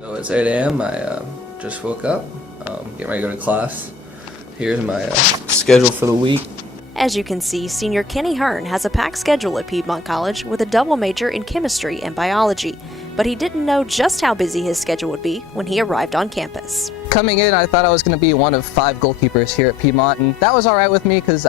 So it's 8 a.m. I just woke up, getting ready to go to class. Here's my schedule for the week. As you can see, senior Kenny Hearn has a packed schedule at Piedmont College with a double major in chemistry and biology, but he didn't know just how busy his schedule would be when he arrived on campus. Coming in, I thought I was going to be one of 5 goalkeepers here at Piedmont, and that was all right with me because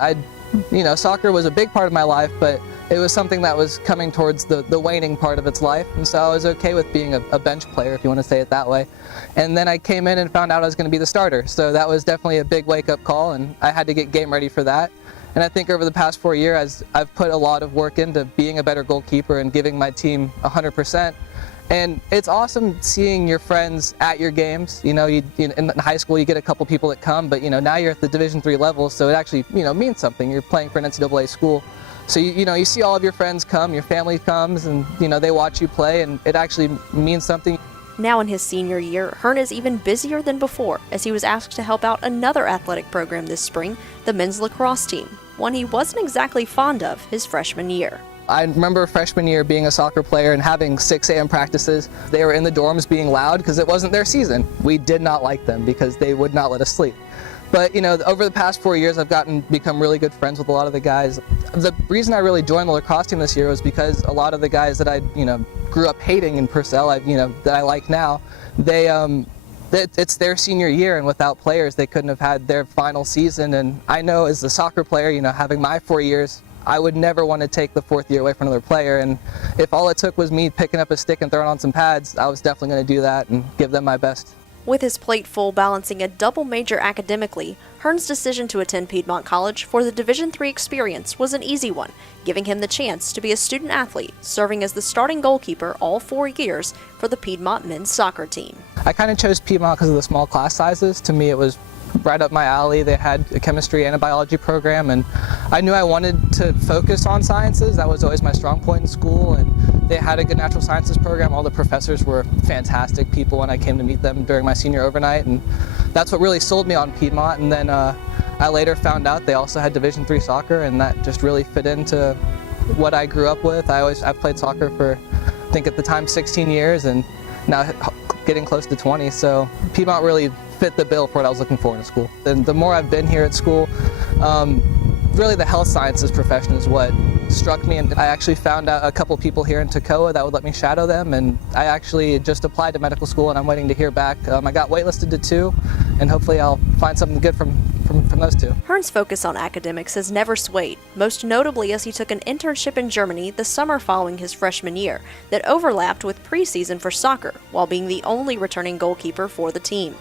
soccer was a big part of my life, but it was something that was coming towards the waning part of its life, and so I was okay with being a bench player, if you want to say it that way. And then I came in and found out I was going to be the starter, so that was definitely a big wake-up call, and I had to get game ready for that. And I think over the past 4 years, I've put a lot of work into being a better goalkeeper and giving my team 100%. And it's awesome seeing your friends at your games. In high school you get a couple people that come, but now you're at the Division III level, so it actually means something. You're playing for an NCAA school. So you see all of your friends come, your family comes, and they watch you play, and it actually means something. Now in his senior year, Hearn is even busier than before as he was asked to help out another athletic program this spring, the men's lacrosse team, one he wasn't exactly fond of his freshman year. I remember freshman year being a soccer player and having 6 a.m. practices. They were in the dorms being loud because it wasn't their season. We did not like them because they would not let us sleep. But over the past 4 years, I've become really good friends with a lot of the guys. The reason I really joined the lacrosse team this year was because a lot of the guys that I grew up hating in Purcell, that I like now, it's their senior year, and without players, they couldn't have had their final season. And I know as a soccer player, having my 4 years, I would never want to take the 4th year away from another player. And if all it took was me picking up a stick and throwing on some pads, I was definitely going to do that and give them my best. With his plate full balancing a double major academically, Hearn's decision to attend Piedmont College for the Division III experience was an easy one, giving him the chance to be a student athlete, serving as the starting goalkeeper all 4 years for the Piedmont men's soccer team. I kind of chose Piedmont because of the small class sizes. To me, it was right up my alley. They had a chemistry and a biology program, and I knew I wanted to focus on sciences. That was always my strong point in school, and they had a good natural sciences program. All the professors were fantastic people when I came to meet them during my senior overnight, and that's what really sold me on Piedmont. And then I later found out they also had Division III soccer, and that just really fit into what I grew up with. I've played soccer for, I think at the time, 16 years, and now getting close to 20, so Piedmont really fit the bill for what I was looking for in school. And the more I've been here at school, really the health sciences profession is what struck me, and I actually found out a couple people here in Toccoa that would let me shadow them, and I actually just applied to medical school, and I'm waiting to hear back. I got waitlisted to 2, and hopefully I'll find something good from those 2. Hearn's focus on academics has never swayed, most notably as he took an internship in Germany the summer following his freshman year that overlapped with preseason for soccer, while being the only returning goalkeeper for the team.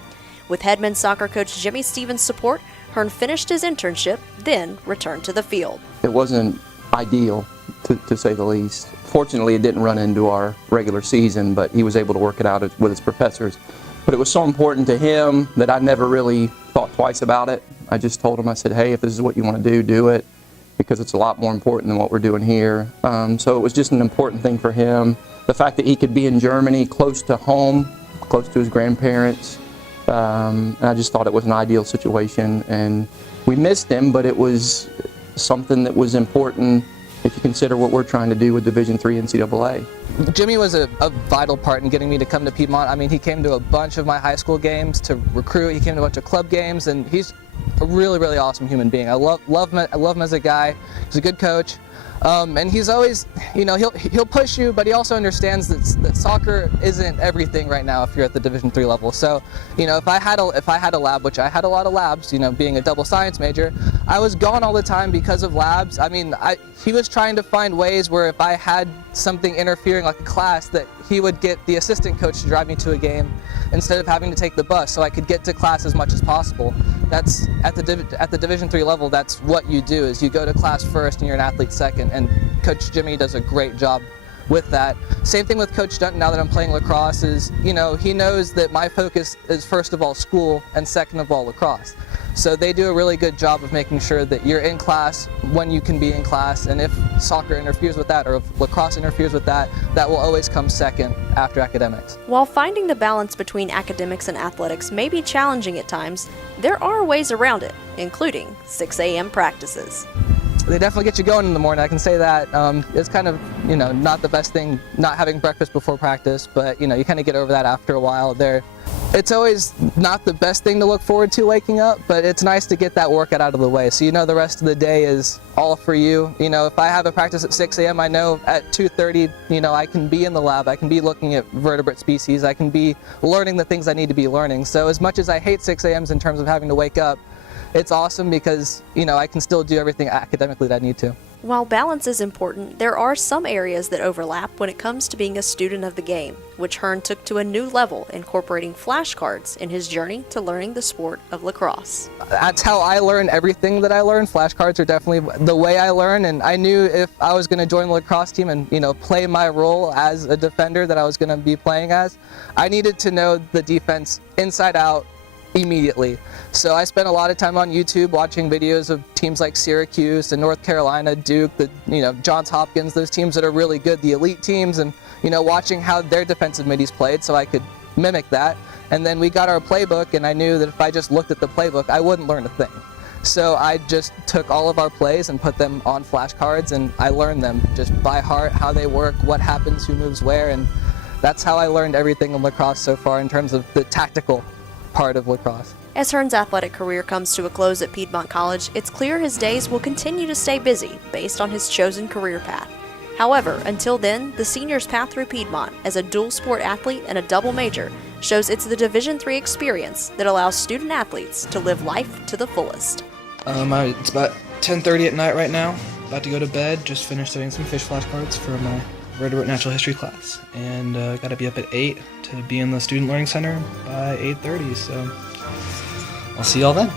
With head men's soccer coach Jimmy Stevens' support, Hearn finished his internship, then returned to the field. It wasn't ideal, to say the least. Fortunately, it didn't run into our regular season, but he was able to work it out with his professors. But it was so important to him that I never really thought twice about it. I just told him, I said, hey, if this is what you want to do it, because it's a lot more important than what we're doing here. So it was just an important thing for him. The fact that he could be in Germany, close to home, close to his grandparents, and I just thought it was an ideal situation, and we missed him, but it was something that was important if you consider what we're trying to do with Division III NCAA. Jimmy was a vital part in getting me to come to Piedmont. I mean, he came to a bunch of my high school games to recruit. He came to a bunch of club games, and he's a really, really awesome human being. I love him as a guy. He's a good coach. And he's always, he'll push you, but he also understands that soccer isn't everything right now if you're at the Division III level. So, if I had a lab, which I had a lot of labs, being a double science major, I was gone all the time because of labs. I mean, he was trying to find ways where if I had something interfering like a class, that he would get the assistant coach to drive me to a game instead of having to take the bus, so I could get to class as much as possible. That's at the Division III level. That's what you do, is you go to class first and you're an athlete second. And Coach Jimmy does a great job with that. Same thing with Coach Dunton now that I'm playing lacrosse is, he knows that my focus is first of all school and second of all lacrosse. So they do a really good job of making sure that you're in class when you can be in class, and if soccer interferes with that or if lacrosse interferes with that, that will always come second after academics. While finding the balance between academics and athletics may be challenging at times, there are ways around it, including 6 a.m. practices. they definitely get you going in the morning, I can say that. It's kind of, not the best thing not having breakfast before practice, but, you kind of get over that after a while. It's always not the best thing to look forward to waking up, but it's nice to get that workout out of the way. So the rest of the day is all for you. If I have a practice at 6 a.m., I know at 2:30, I can be in the lab, I can be looking at vertebrate species, I can be learning the things I need to be learning. So as much as I hate 6 a.m.s in terms of having to wake up, it's awesome because, I can still do everything academically that I need to. While balance is important, there are some areas that overlap when it comes to being a student of the game, which Hearn took to a new level, incorporating flashcards in his journey to learning the sport of lacrosse. That's how I learn everything that I learn. Flashcards are definitely the way I learn, and I knew if I was going to join the lacrosse team and play my role as a defender that I was going to be playing as, I needed to know the defense inside out immediately. So I spent a lot of time on YouTube watching videos of teams like Syracuse and North Carolina, Duke, Johns Hopkins, those teams that are really good, the elite teams, and watching how their defensive middies played so I could mimic that. And then we got our playbook, and I knew that if I just looked at the playbook, I wouldn't learn a thing. So I just took all of our plays and put them on flashcards, and I learned them just by heart, how they work, what happens, who moves where, and that's how I learned everything in lacrosse so far in terms of the tactical part of lacrosse. As Hearn's athletic career comes to a close at Piedmont College, it's clear his days will continue to stay busy based on his chosen career path. However, until then, the senior's path through Piedmont as a dual sport athlete and a double major shows it's the Division III experience that allows student athletes to live life to the fullest. It's about 10:30 at night right now. About to go to bed. Just finished studying some fish flashcards for my vertebrate natural history class, and got to be up at 8 to be in the student learning center by 8:30. So I'll see y'all then.